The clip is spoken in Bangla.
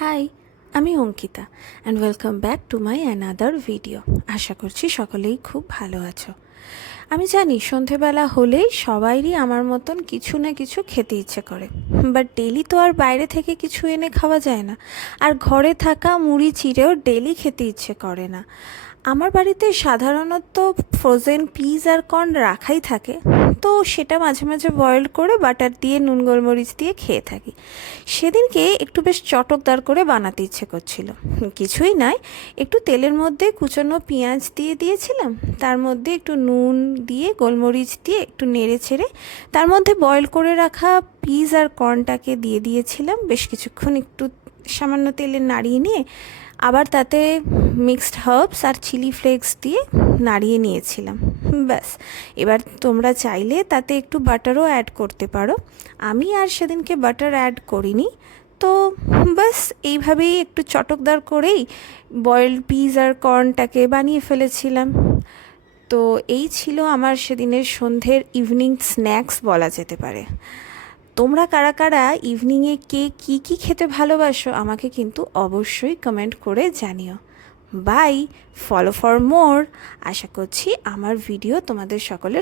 হাই, আমি Ankita and welcome back to my another video. আশা করছি সকলেই খুব ভালো আছো। আমি জানি সন্ধেবেলা হলেই সবাইরই আমার মতন কিছু না কিছু খেতে ইচ্ছে করে, বাট ডেলি তো আর বাইরে থেকে কিছু এনে খাওয়া যায় না, আর ঘরে থাকা মুড়ি চিড়েও ডেলি খেতে ইচ্ছে করে না। আমার বাড়িতে সাধারণত ফ্রোজেন পিস আর কর্ন রাখাই থাকে, তো সেটা মাঝে মাঝে বয়েল করে বাটার দিয়ে নুন গোলমরিচ দিয়ে খেয়ে থাকি। সেদিনকে একটু বেশ চটকদার করে বানাতে ইচ্ছে করছিল। কিছুই নয়, একটু তেলের মধ্যে কুচনো পেঁয়াজ দিয়ে দিয়েছিলাম, তার মধ্যে একটু নুন দিয়ে গোলমরিচ দিয়ে একটু নেড়ে ছেড়ে তার মধ্যে বয়েল করে রাখা পিস আর কর্নটাকে দিয়ে দিয়েছিলাম। বেশ কিছুক্ষণ একটু সামান্য তেলে নাড়িয়ে নিয়ে আবার তাতে মিক্সড হার্বস আর চিলি ফ্লেক্স দিয়ে নাড়িয়ে নিয়েছিলাম। ব্যাস, এবার তোমরা চাইলে তাতে একটু বাটারও অ্যাড করতে পারো। আমি আর সেদিনকে বাটার অ্যাড করিনি। তো ব্যাস এইভাবেই একটু চটকদার করেই বয়েলড পিস আর কর্নটাকে বানিয়ে ফেলেছিলাম। তো এই ছিল আমার সেদিনের সন্ধ্যের ইভিনিং স্ন্যাক্স বলা যেতে পারে। তোমরা কারা কারা ইভিনিংয়ে কে কী কী খেতে ভালোবাসো আমাকে কিন্তু অবশ্যই কমেন্ট করে জানিও। Bye, follow for more. আশা করছি আমার ভিডিও তোমাদের সকলের